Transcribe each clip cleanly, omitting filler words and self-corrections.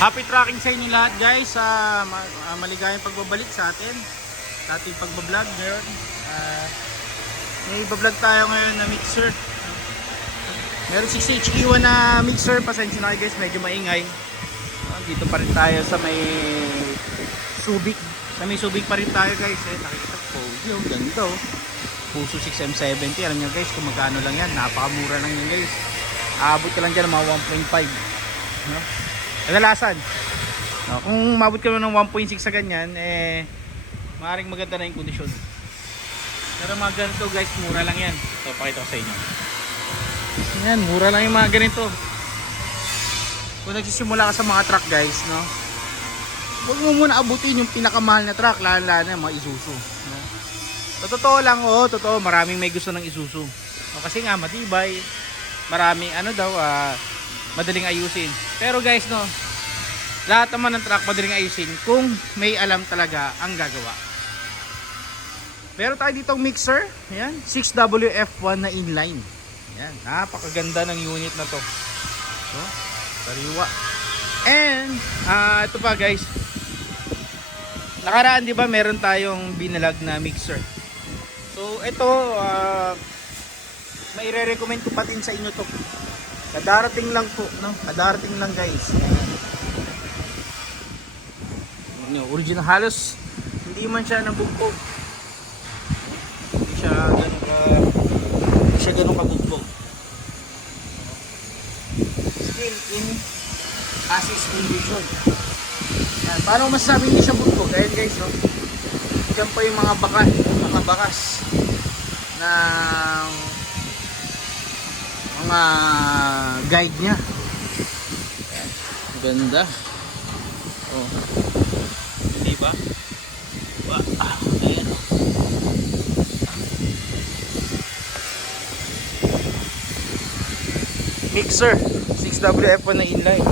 Happy tracking sa inyo lahat guys. Maligayang pagbabalik sa atin sa ating pagbablog ngayon. May bablog tayo ngayon na mixer. Meron 6HE1 na mixer. Pasensya na kayo guys, medyo maingay. Dito pa rin tayo sa may Subic. Sa may Subic pa rin tayo guys. Nakikita ko yung ganito. Puso 6M70. Alam nyo guys kung magkano lang yan. Napakamura lang yan guys. Aabot ka lang dyan ng mga 1.5. No? Kadalasan kung mabot ka ng 1.6 sa ganyan, maaaring maganda na yung kondisyon. Pero mga ganito guys, mura lang yan. So pakita ko sa inyo. Yan, mura lang yung mga ganito. Kung nagsisimula ka sa mga truck guys, no, huwag mo muna abutin yung pinakamahal na truck, lalo na mga Isuzu, no? So, totoo lang, totoo, maraming may gusto ng Isuzu, no? Kasi nga matibay, maraming madaling ayusin. Pero guys, no, lahat naman ng truck madaling ayusin kung may alam talaga ang gagawa. Meron tayo ditong mixer, ayan, 6WF1 na inline. Ayan, napakaganda ng unit na to. So, sariwa. And ito pa guys, nakaraan di ba meron tayong binalag na mixer. So ito, maire-recommend ko pa din sa inyo to. Kadarating lang po, no? Kadarating lang guys. Original, halos hindi man siya nabugbog. Hindi siya ganun kabugbog. Still in assist condition. Yan, paano masasabi hindi siya bugbog? Ayan guys, no? Diyan pa yung mga bakas ng mga guide niya. Ayan, ganda. Oh, hindi ba? Ayan. Mixer 6WF1 na inline.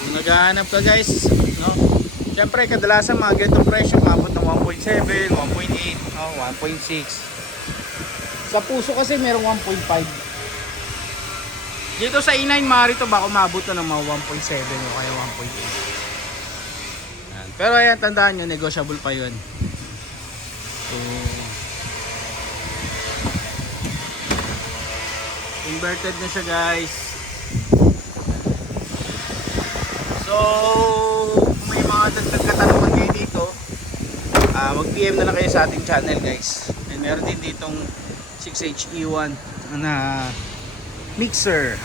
Kung naghahanap ka guys, no, siyempre kadalasan mga ganitong presyo maabot ng 1.7, 1.8, 1.6. Sa puso kasi merong 1.5. Dito sa E9 maaari to baka umabot na ng mga 1.7 o kaya 1.8. Pero ayan, tandaan nyo, negotiable pa yun. So, inverted na siya guys. So, kung may mga dagdag katanungan kayo dito, mag-PM na lang kayo sa ating channel guys. And meron din ditong 6HE1 na mixer.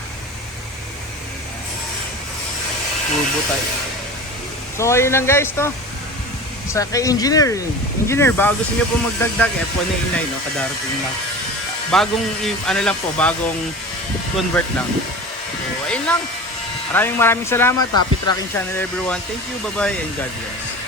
Turbo type. So ayun lang guys to. Sa kay engineer, baka gusto niyo po magdagdag F1 na inline, no, kadarating lang. Bagong bagong convert lang. So ayun lang. Maraming salamat. Happy tracking channel everyone. Thank you. Bye-bye and God bless.